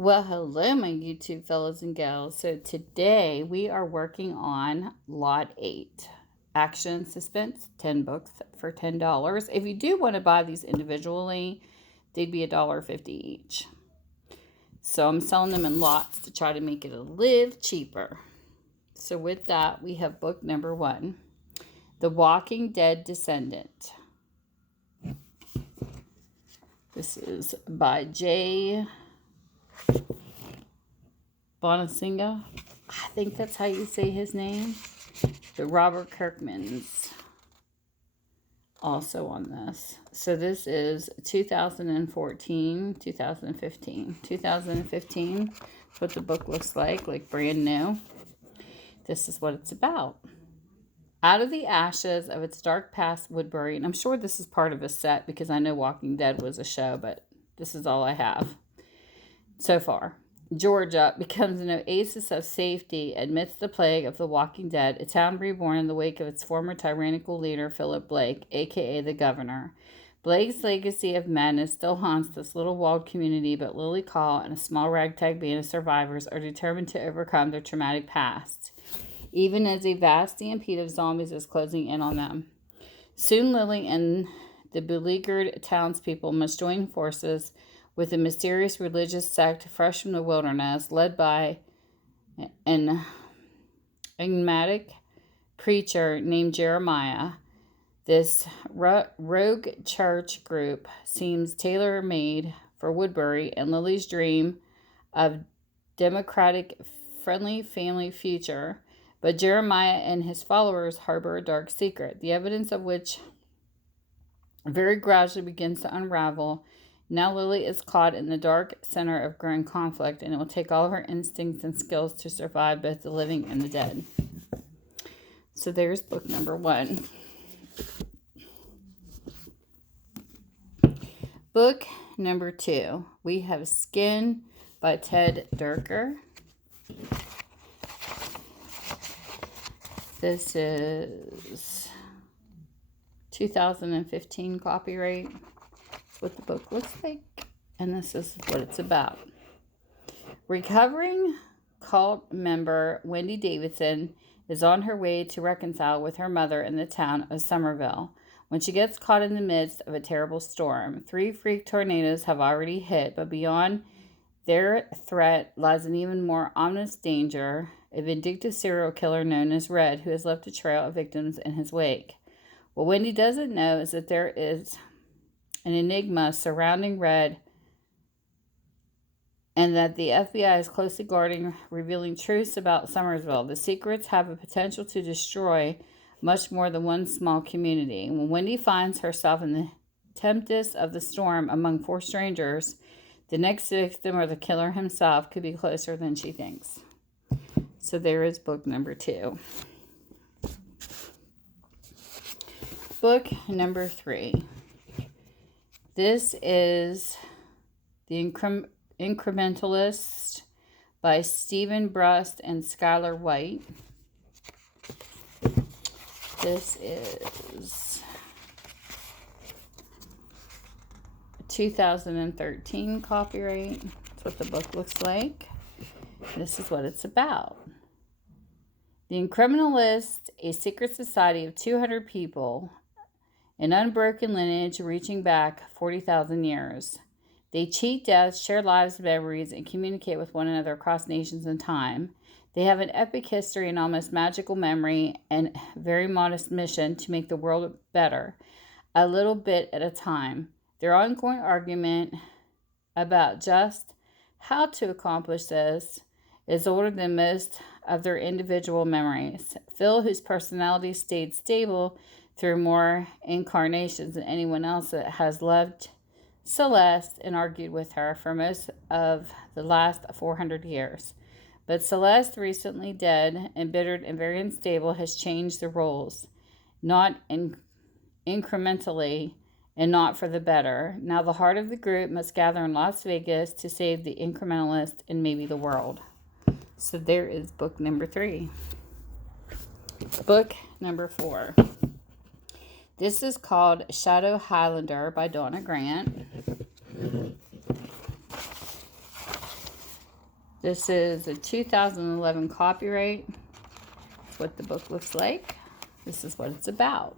Well, hello, my YouTube fellows and gals. So today we are working on Lot 8. Action Suspense, 10 books for $10. If you do want to buy these individually, they'd be $1.50 each. So I'm selling them in lots to try to make it a little cheaper. So with that, we have book number 1, The Walking Dead Descendant. This is by Bonansinga. I think that's how you say his name. The Robert Kirkman's also on this. So this is 2015. 2015 is what the book looks like brand new. This is what it's about. Out of the ashes of its dark past, Woodbury, and I'm sure this is part of a set because I know Walking Dead was a show, but this is all I have so far. Georgia becomes an oasis of safety amidst the plague of the Walking Dead, a town reborn in the wake of its former tyrannical leader, Philip Blake, a.k.a. the Governor. Blake's legacy of madness still haunts this little walled community, but Lily Call and a small ragtag band of survivors are determined to overcome their traumatic past, even as a vast stampede of zombies is closing in on them. Soon Lily and the beleaguered townspeople must join forces with a mysterious religious sect fresh from the wilderness, led by an enigmatic preacher named Jeremiah. This rogue church group seems tailor-made for Woodbury and Lily's dream of democratic, friendly family future. But Jeremiah and his followers harbor a dark secret, the evidence of which very gradually begins to unravel. Now Lily is caught in the dark center of growing conflict, and it will take all of her instincts and skills to survive both the living and the dead. So there's book number 1. Book number 2, we have Skin by Ted Dekker. This is 2015 copyright. What the book looks like, and this is what it's about. Recovering cult member Wendy Davidson is on her way to reconcile with her mother in the town of Somerville when she gets caught in the midst of a terrible storm. 3 freak tornadoes have already hit, but beyond their threat lies an even more ominous danger, a vindictive serial killer known as Red, who has left a trail of victims in his wake. What Wendy doesn't know is that there is an enigma surrounding Red, and that the FBI is closely guarding, revealing truths about Somersville. The secrets have a potential to destroy much more than one small community. When Wendy finds herself in the tempest of the storm among 4 strangers, the next victim or the killer himself could be closer than she thinks. So there is book number 2. Book number 3. This is The Incrementalist by Stephen Brust and Skyler White. This is 2013 copyright. That's what the book looks like. This is what it's about. The Incrementalist, a secret society of 200 people, an unbroken lineage reaching back 40,000 years. They cheat death, share lives and memories, and communicate with one another across nations and time. They have an epic history and almost magical memory and very modest mission to make the world better, a little bit at a time. Their ongoing argument about just how to accomplish this is older than most of their individual memories. Phil, whose personality stayed stable through more incarnations than anyone else, that has loved Celeste and argued with her for most of the last 400 years. But Celeste, recently dead, embittered and very unstable, has changed the roles, not incrementally and not for the better. Now the heart of the group must gather in Las Vegas to save the Incrementalist and maybe the world. So there is book number 3. Book number 4. This is called Shadow Highlander by Donna Grant. This is a 2011 copyright. That's what the book looks like. This is what it's about.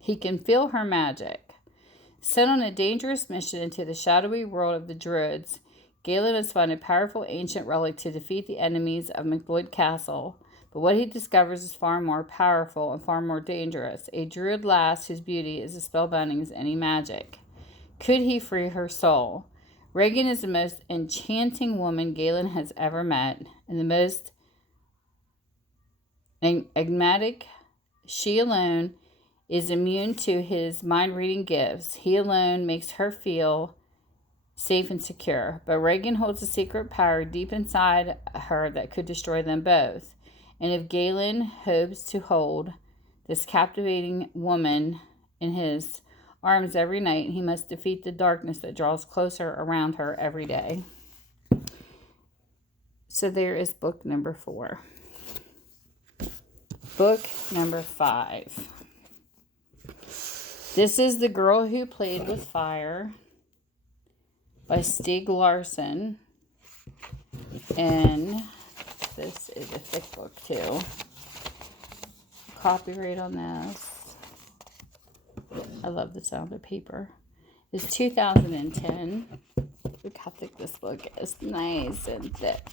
He can feel her magic. Sent on a dangerous mission into the shadowy world of the Druids, Gayle must find a powerful ancient relic to defeat the enemies of McLeod Castle. But what he discovers is far more powerful and far more dangerous. A Druid lass whose beauty is as spellbinding as any magic. Could he free her soul? Regan is the most enchanting woman Gayle has ever met, and the most enigmatic. She alone is immune to his mind-reading gifts. He alone makes her feel safe and secure. But Regan holds a secret power deep inside her that could destroy them both. And if Gayle hopes to hold this captivating woman in his arms every night, he must defeat the darkness that draws closer around her every day. So there is book number 4. Book number 5. This is The Girl Who Played with Fire by Stieg Larsson. And this is a thick book too. Copyright on this. I love the sound of paper. It's 2010. Look how thick this book is. Nice and thick.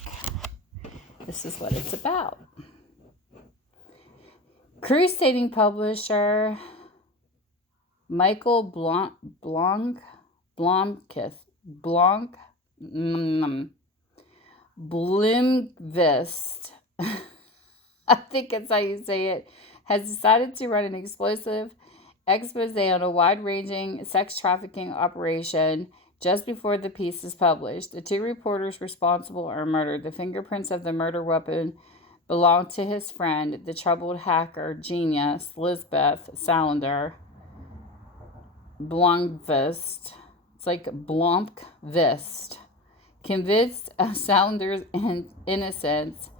This is what it's about. Crusading publisher Michael Blomqvist, I think that's how you say it, has decided to run an explosive expose on a wide-ranging sex trafficking operation just before the piece is published. The 2 reporters responsible are murdered. The fingerprints of the murder weapon belong to his friend, the troubled hacker genius, Lisbeth Salander Blomqvist. It's like Blomqvist. Convinced of Salander's innocence,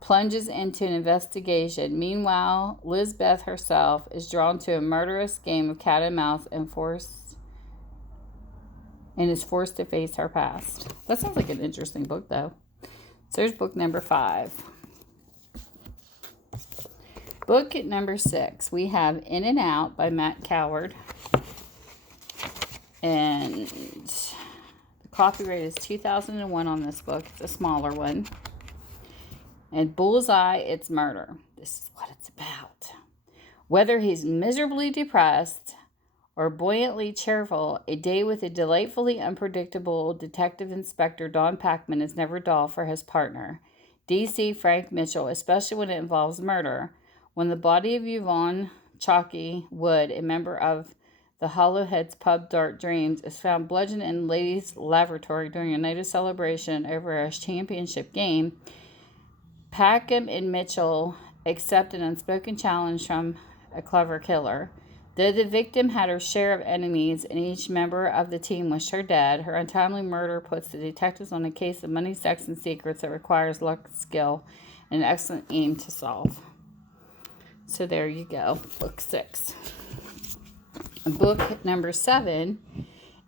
plunges into an investigation. Meanwhile, Lisbeth herself is drawn to a murderous game of cat and mouse and is forced to face her past. That sounds like an interesting book, though. So there's book number 5. Book number 6, we have In and Out by Matt Coward. And the copyright is 2001 on this book. It's a smaller one. And Bullseye, it's murder. This is what it's about. Whether he's miserably depressed or buoyantly cheerful, a day with a delightfully unpredictable Detective Inspector Don Packman is never dull for his partner, D.C. Frank Mitchell, especially when it involves murder. When the body of Yvonne Chalky Wood, a member of the Hollowheads Pub Dark Dreams, is found bludgeoned in ladies' lavatory during a night of celebration over a championship game, Packham and Mitchell accept an unspoken challenge from a clever killer. Though the victim had her share of enemies and each member of the team wished her dead, her untimely murder puts the detectives on a case of money, sex, and secrets that requires luck, skill, and an excellent aim to solve. So there you go, book 6. Book number 7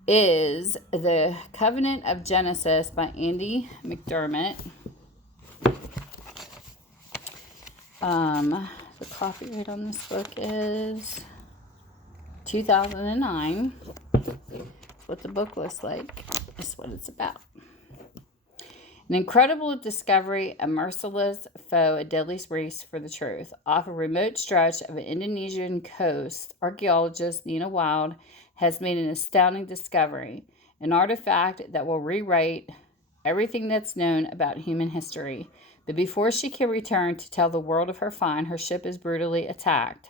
is The Covenant of Genesis by Andy McDermott. The copyright on this book is 2009. That's what the book looks like. That's what it's about. An incredible discovery, a merciless foe, a deadly race for the truth. Off a remote stretch of an Indonesian coast, archaeologist Nina Wild has made an astounding discovery, an artifact that will rewrite everything that's known about human history. But before she can return to tell the world of her find, her ship is brutally attacked.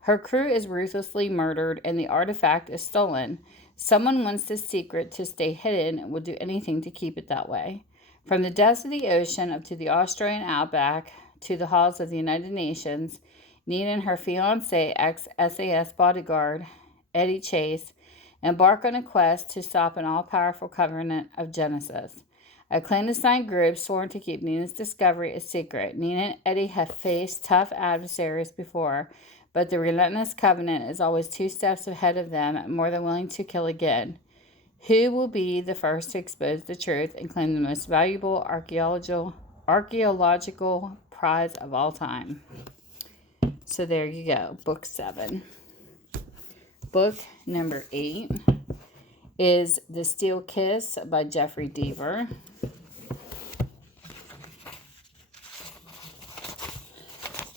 Her crew is ruthlessly murdered, and the artifact is stolen. Someone wants this secret to stay hidden and will do anything to keep it that way. From the depths of the ocean up to the Australian outback to the halls of the United Nations, Nina and her fiancé, ex-SAS bodyguard Eddie Chase, embark on a quest to stop an all-powerful covenant of Genesis, a clandestine group sworn to keep Nina's discovery a secret. Nina and Eddie have faced tough adversaries before, but the relentless covenant is always 2 steps ahead of them, more than willing to kill again. Who will be the first to expose the truth and claim the most valuable archaeological prize of all time? So there you go, book 7. Book number 8 is The Steel Kiss by Jeffery Deaver.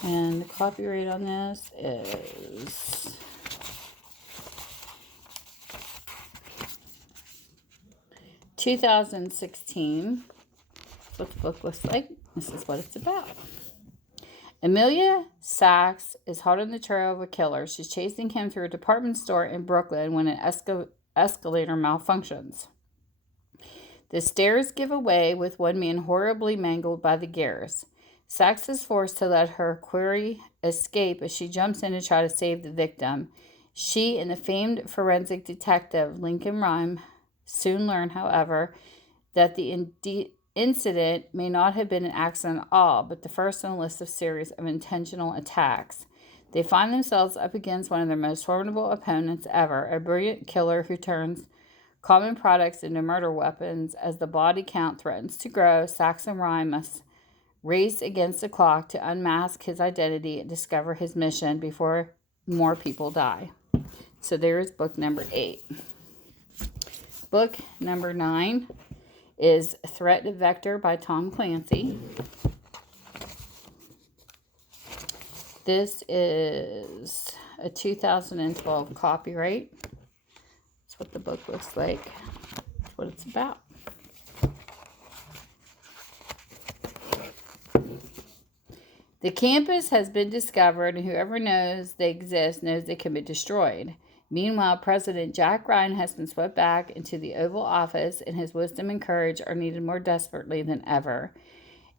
And the copyright on this is 2016. That's what the book looks like. This is what it's about. Amelia Sachs is hot on the trail of a killer. She's chasing him through a department store in Brooklyn when an escalator malfunctions. The stairs give away with one man horribly mangled by the gears. Sachs is forced to let her quarry escape as she jumps in to try to save the victim. She and the famed forensic detective Lincoln Rhyme soon learn, however, that the incident may not have been an accident at all, but the first in a list of series of intentional attacks. They find themselves up against one of their most formidable opponents ever, a brilliant killer who turns common products into murder weapons. As the body count threatens to grow, Sachs and Rhyme must race against the clock to unmask his identity and discover his mission before more people die. So there's book number 8. Book number 9 is Threat Vector by Tom Clancy. This is a 2012 copyright. That's what the book looks like. That's what it's about. The campus has been discovered, and whoever knows they exist knows they can be destroyed. Meanwhile, President Jack Ryan has been swept back into the Oval Office, and his wisdom and courage are needed more desperately than ever.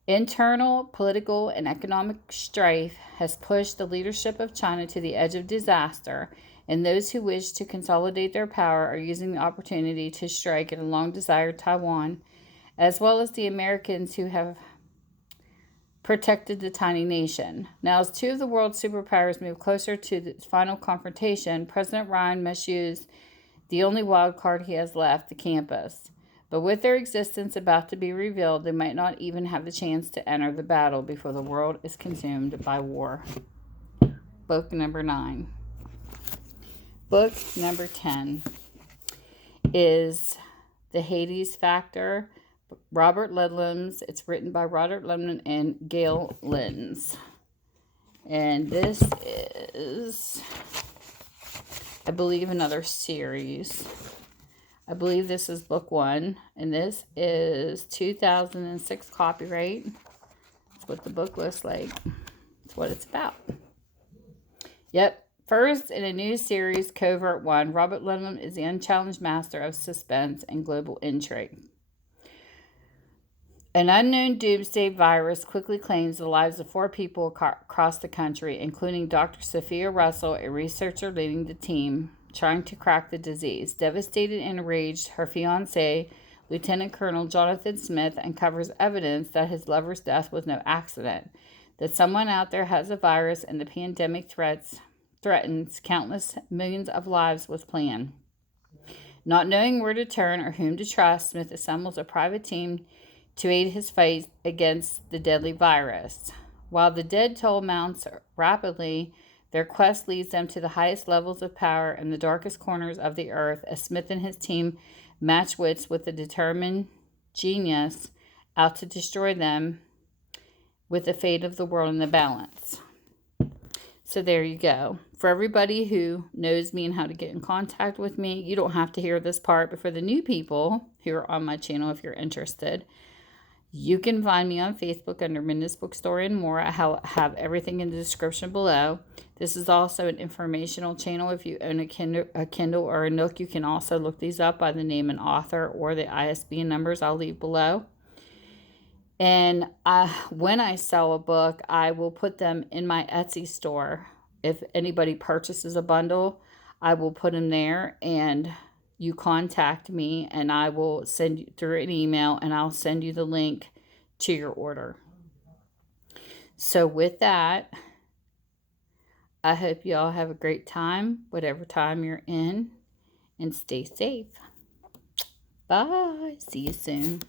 Internal political and economic strife has pushed the leadership of China to the edge of disaster, and those who wish to consolidate their power are using the opportunity to strike at a long-desired Taiwan, as well as the Americans who have protected the tiny nation. Now, as two of the world's superpowers move closer to the final confrontation, President Ryan must use the only wild card he has left, the campus. But with their existence about to be revealed, they might not even have the chance to enter the battle before the world is consumed by war. Book number 9. Book number 10 is The Hades Factor, Robert Ludlum's. It's written by Robert Ludlum and Gayle Lynds. And this is, I believe, another series. I believe this is book 1. And this is 2006 copyright. That's what the book looks like. That's what it's about. Yep. First in a new series, Covert 1, Robert Ludlum is the unchallenged master of suspense and global intrigue. An unknown doomsday virus quickly claims the lives of 4 people across the country, including Dr. Sophia Russell, a researcher leading the team trying to crack the disease. Devastated and enraged, her fiancé, Lieutenant Colonel Jonathan Smith, uncovers evidence that his lover's death was no accident, that someone out there has a virus and the pandemic threatens countless millions of lives was planned. Not knowing where to turn or whom to trust, Smith assembles a private team to aid his fight against the deadly virus. While the dead toll mounts rapidly, their quest leads them to the highest levels of power in the darkest corners of the earth, as Smith and his team match wits with a determined genius out to destroy them with the fate of the world in the balance. So there you go. For everybody who knows me and how to get in contact with me, you don't have to hear this part, but for the new people who are on my channel, if you're interested, you can find me on Facebook under Minda's Bookstore and more. I have everything in the description below. This is also an informational channel. If you own a Kindle or a Nook, you can also look these up by the name and author or the ISBN numbers I'll leave below. And when I sell a book, I will put them in my Etsy store. If anybody purchases a bundle, I will put them there, and you contact me and I will send you through an email, and I'll send you the link to your order. So with that, I hope you all have a great time, whatever time you're in, and stay safe. Bye. See you soon.